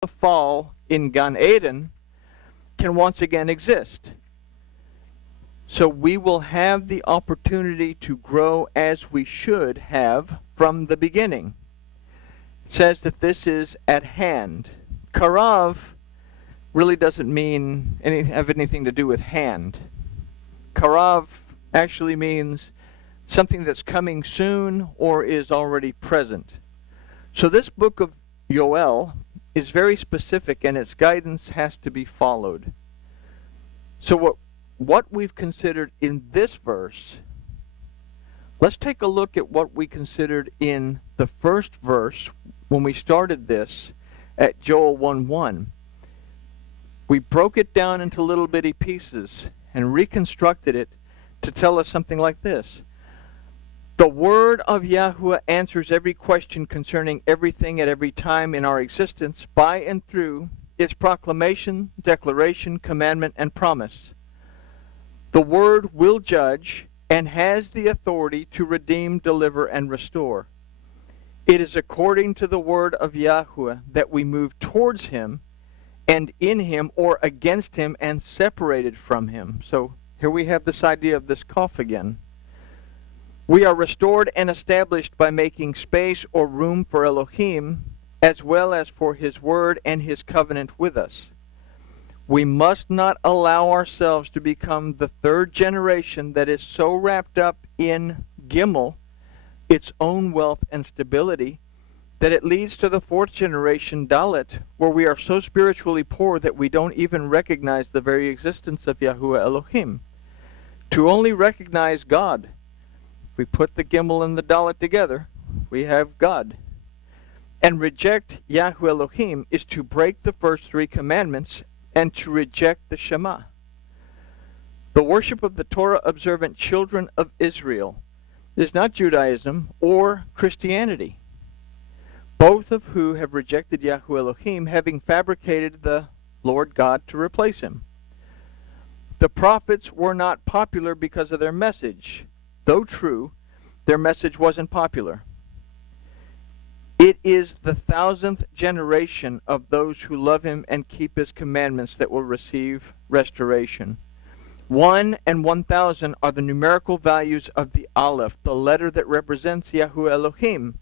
the fall in Gan Eden can once again exist. So we will have the opportunity to grow as we should have from the beginning. It says that this is at hand. Karav really doesn't mean have anything to do with hand. Karav actually means something that's coming soon or is already present. So this book of Yoel is very specific, and its guidance has to be followed. So what we've considered in this verse, let's take a look at what we considered in the first verse when we started this at Joel 1:1. We broke it down into little bitty pieces and reconstructed it to tell us something like this. The word of Yahuwah answers every question concerning everything at every time in our existence by and through its proclamation, declaration, commandment, and promise. The word will judge and has the authority to redeem, deliver, and restore. It is according to the word of Yahuwah that we move towards him and in him or against him and separated from him. So here we have this idea of this cough again. We are restored and established by making space or room for Elohim, as well as for his word and his covenant with us. We must not allow ourselves to become the third generation that is so wrapped up in Gimel, its own wealth and stability, that it leads to the fourth generation, Dalet, where we are so spiritually poor that we don't even recognize the very existence of Yahuwah Elohim. To only recognize God, we put the Gimel and the Dalet together, we have God. And reject Yahuwah Elohim is to break the first three commandments and to reject the Shema. The worship of the Torah-observant children of Israel is not Judaism or Christianity, both of who have rejected Yahuwah Elohim, having fabricated the Lord God to replace him. The prophets were not popular because of their message. Though true, their message wasn't popular. It is the 1000th generation of those who love him and keep his commandments that will receive restoration. 1 and 1000 are the numerical values of the Aleph, the letter that represents Yahuwah Elohim.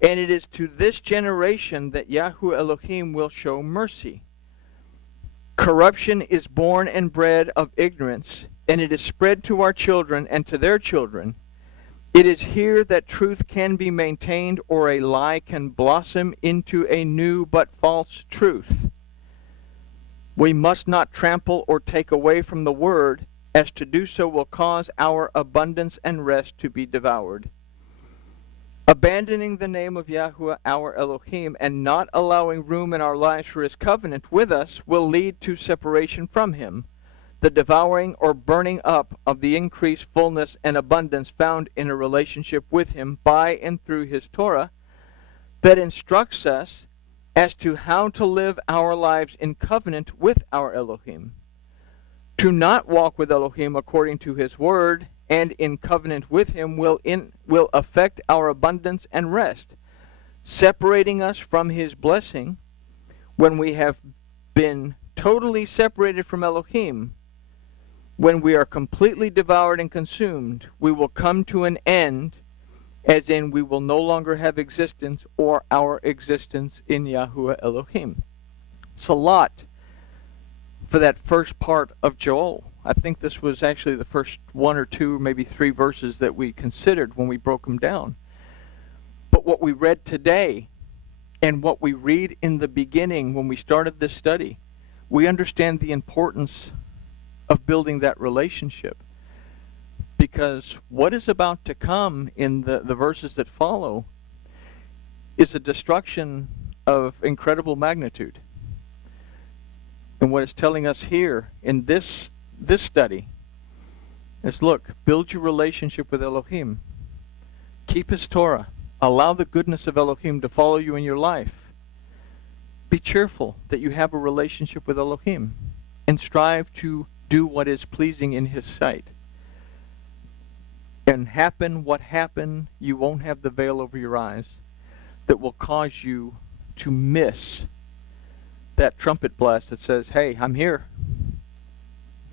And it is to this generation that Yahuwah Elohim will show mercy. Corruption is born and bred of ignorance, and it is spread to our children and to their children. It is here that truth can be maintained, or a lie can blossom into a new but false truth. We must not trample or take away from the word, as to do so will cause our abundance and rest to be devoured. Abandoning the name of Yahuwah our Elohim and not allowing room in our lives for his covenant with us will lead to separation from him, the devouring or burning up of the increased fullness and abundance found in a relationship with him by and through his Torah that instructs us as to how to live our lives in covenant with our Elohim. To not walk with Elohim according to his word and in covenant with him will affect our abundance and rest, separating us from his blessing. When we have been totally separated from Elohim, when we are completely devoured and consumed, we will come to an end, as in we will no longer have existence or our existence in Yahuwah Elohim. It's a lot for that first part of Joel. I think this was actually the first 1 or 2, maybe 3 verses that we considered when we broke them down. But what we read today and what we read in the beginning when we started this study, we understand the importance of building that relationship. Because what is about to come in the verses that follow is a destruction of incredible magnitude. And what it's telling us here in this study is, look, build your relationship with Elohim. Keep his Torah. Allow the goodness of Elohim to follow you in your life. Be cheerful that you have a relationship with Elohim and strive to do what is pleasing in his sight. And happen what happen, you won't have the veil over your eyes that will cause you to miss that trumpet blast that says, hey, I'm here.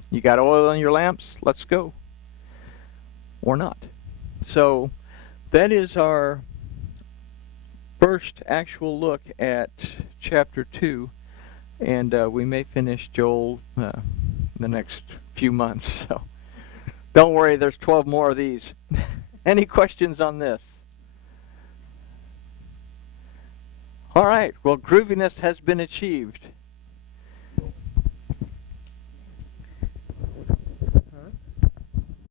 You got oil in your lamps? Let's go. Or not. So that is our first actual look at chapter 2. And we may finish Joel the next few months. So don't worry, there's 12 more of these. Any questions on this? All right. Well, grooviness has been achieved.